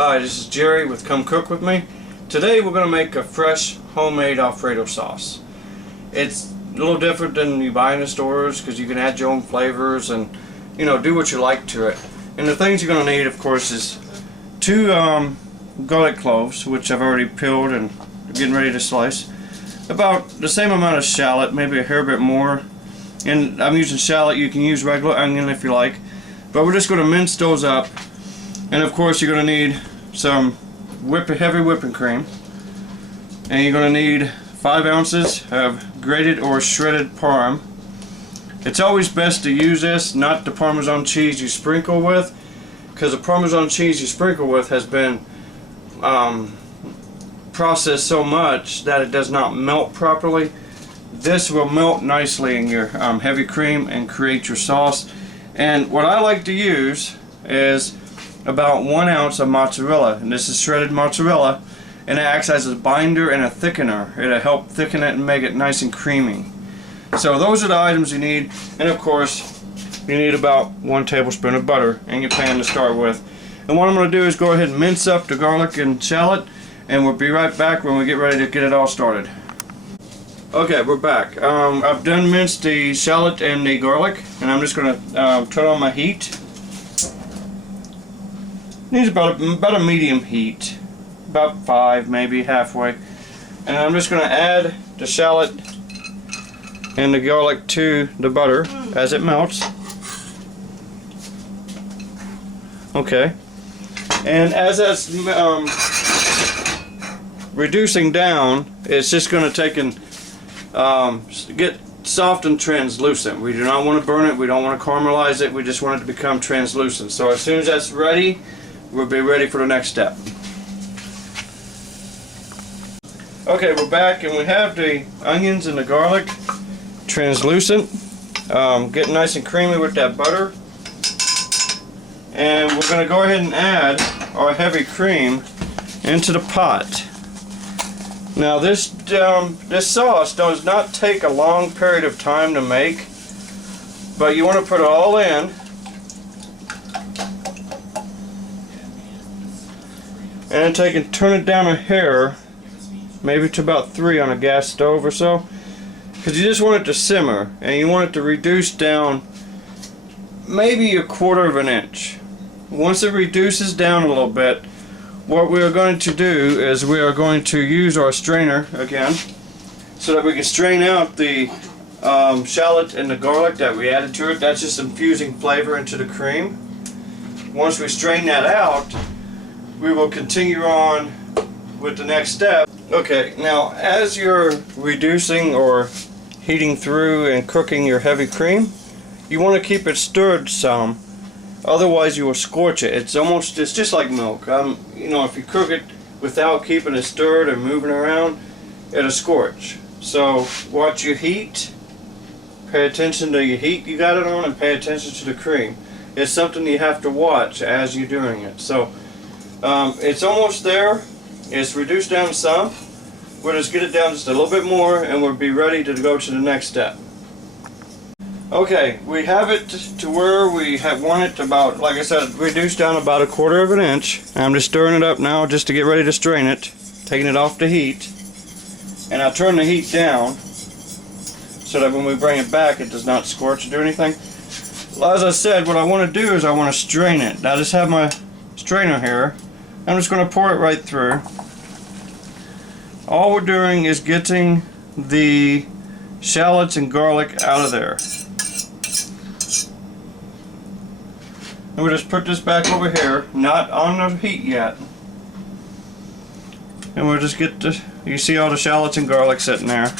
Hi, this is Jerry with Come Cook With Me. Today we're going to make a fresh homemade Alfredo sauce. It's a little different than you buy in the stores because you can add your own flavors and do what you like to it. And the things you're going to need, of course, is 2 garlic cloves, which I've already peeled and getting ready to slice. About the same amount of shallot, maybe a hair bit more. And I'm using shallot. You can use regular onion if you like. But we're just going to mince those up. And of course you're going to need some heavy whipping cream, and you're going to need 5 ounces of grated or shredded parm. It's always best to use this, not the Parmesan cheese you sprinkle with, because the Parmesan cheese you sprinkle with has been processed so much that it does not melt properly. This will melt nicely in your heavy cream and create your sauce. And what I like to use is about 1 ounce of mozzarella, and this is shredded mozzarella, and it acts as a binder and a thickener. It'll help thicken it and make it nice and creamy. So those are the items you need, and of course you need about 1 tablespoon of butter in your pan to start with. And what I'm going to do is go ahead and mince up the garlic and shallot, and we'll be right back when we get ready to get it all started. Okay, we're back. I've done minced the shallot and the garlic, and I'm just going to turn on my heat. Needs about a medium heat, about 5, maybe halfway. And I'm just going to add the shallot and the garlic to the butter as it melts. Okay. And as that's reducing down, it's just going to take and get soft and translucent. We do not want to burn it. We don't want to caramelize it. We just want it to become translucent. So as soon as that's ready, we'll be ready for the next step. Okay, we're back, and we have the onions and the garlic translucent, getting nice and creamy with that butter. And we're going to go ahead and add our heavy cream into the pot. Now this sauce does not take a long period of time to make, but you want to put it all in. And turn it down a hair, maybe to about 3 on a gas stove or so, because you just want it to simmer, and you want it to reduce down maybe 1/4 inch. Once it reduces down a little bit, what we are going to do is we are going to use our strainer again so that we can strain out the shallot and the garlic that we added to it. That's just infusing flavor into the cream. Once we strain that out, we will continue on with the next step. Okay, now as you're reducing or heating through and cooking your heavy cream, you want to keep it stirred some, otherwise you will scorch it. It's just like milk. If you cook it without keeping it stirred and moving around, it'll scorch. So watch your heat, pay attention to your heat you got it on, and pay attention to the cream. It's something you have to watch as you're doing it. So it's almost there. It's reduced down some. We'll just get it down just a little bit more, and we'll be ready to go to the next step. Okay, we have it to where we want it about, like I said, reduced down about 1/4 inch. I'm just stirring it up now just to get ready to strain it, taking it off the heat. And I turn the heat down so that when we bring it back, it does not scorch or do anything. Well, as I said, what I want to do is I want to strain it. I just have my strainer here. I'm just going to pour it right through. All we're doing is getting the shallots and garlic out of there. And we'll just put this back over here, not on the heat yet. And we'll just get you see all the shallots and garlic sitting there.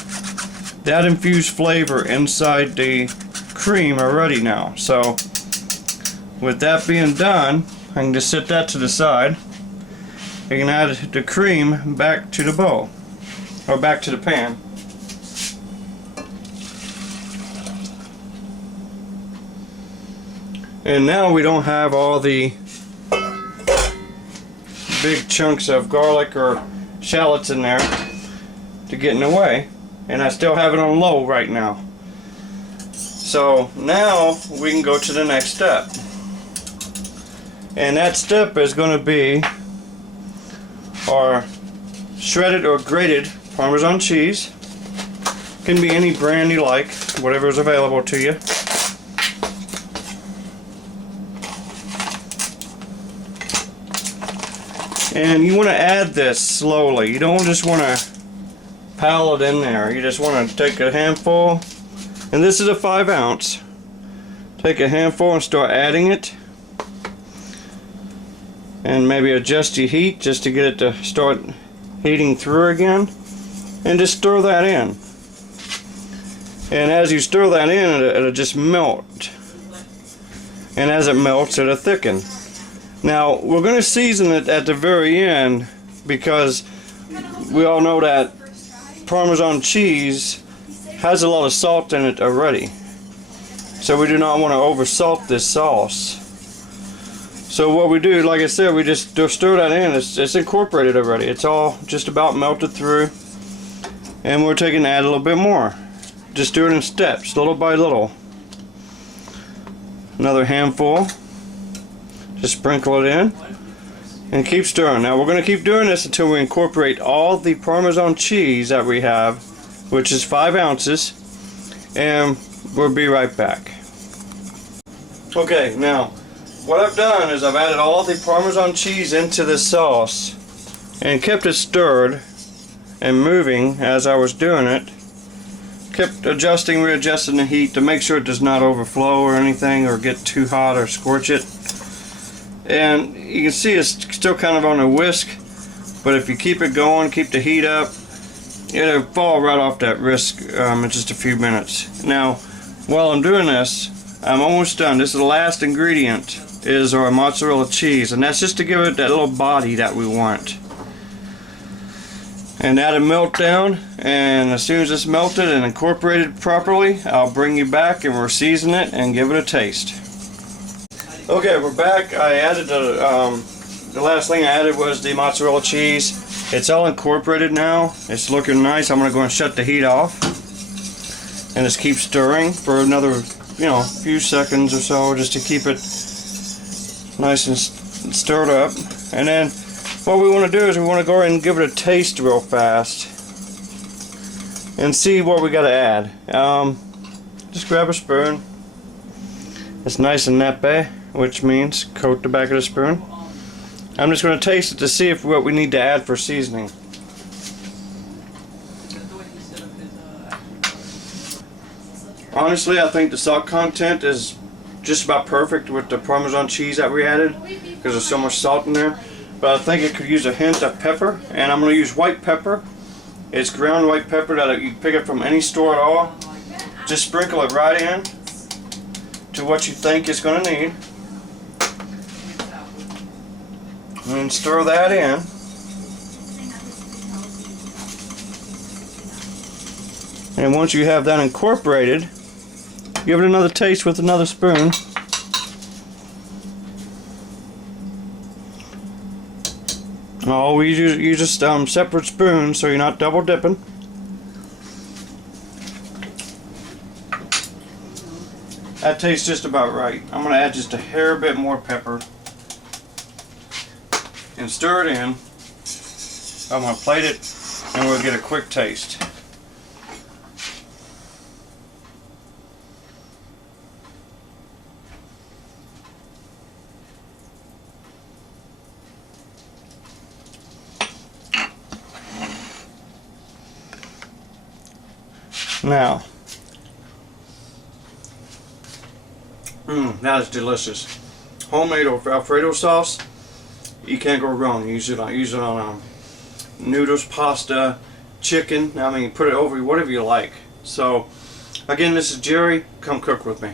That infused flavor inside the cream already now. So with that being done, I can just set that to the side. You can add the cream back to the bowl, or back to the pan. And now we don't have all the big chunks of garlic or shallots in there to get in the way. And I still have it on low right now. So now we can go to the next step. And that step is going to be our shredded or grated Parmesan cheese. Can be any brand you like, whatever is available to you. And you want to add this slowly. You don't just want to pile it in there. You just want to take a handful, and this is a 5 ounce. Take a handful and start adding it. And maybe adjust your heat just to get it to start heating through again. And just stir that in. And as you stir that in, it'll just melt. And as it melts, it'll thicken. Now, we're going to season it at the very end because we all know that Parmesan cheese has a lot of salt in it already. So we do not want to oversalt this sauce. So what we do, like I said, we just stir that in. It's incorporated already. It's all just about melted through. And we're taking to add a little bit more. Just do it in steps, little by little. Another handful. Just sprinkle it in. And keep stirring. Now we're going to keep doing this until we incorporate all the Parmesan cheese that we have, which is 5 ounces. And we'll be right back. Okay, now what I've done is I've added all the Parmesan cheese into this sauce and kept it stirred and moving as I was doing it. Kept adjusting, readjusting the heat to make sure it does not overflow or anything or get too hot or scorch it. And you can see it's still kind of on a whisk, but if you keep it going, keep the heat up, it'll fall right off that whisk in just a few minutes. Now, while I'm doing this, I'm almost done. This is the last ingredient, is our mozzarella cheese, and that's just to give it that little body that we want. And that'll melt down, and as soon as it's melted and incorporated properly, I'll bring you back and we'll season it and give it a taste. Okay, we're back. I added the last thing I added was the mozzarella cheese. It's all incorporated now. It's looking nice. I'm going to go and shut the heat off and just keep stirring for another, few seconds or so, just to keep it nice and stirred up. And then what we want to do is we want to go ahead and give it a taste real fast and see what we got to add. Just grab a spoon. It's nice and nappe, which means coat the back of the spoon. I'm just going to taste it to see if what we need to add for seasoning. Honestly, I think the salt content is just about perfect with the Parmesan cheese that we added because there's so much salt in there. But I think it could use a hint of pepper, and I'm going to use white pepper. It's ground white pepper that you can pick up from any store at all. Just sprinkle it right in to what you think it's going to need. And stir that in. And once you have that incorporated, give it another taste with another spoon. Oh, we use a separate spoon so you're not double dipping. That tastes just about right. I'm going to add just a hair bit more pepper and stir it in. I'm going to plate it and we'll get a quick taste. Now, that is delicious. Homemade Alfredo sauce, you can't go wrong. Use it on noodles, pasta, chicken. I mean, put it over whatever you like. So, again, this is Jerry. Come cook with me.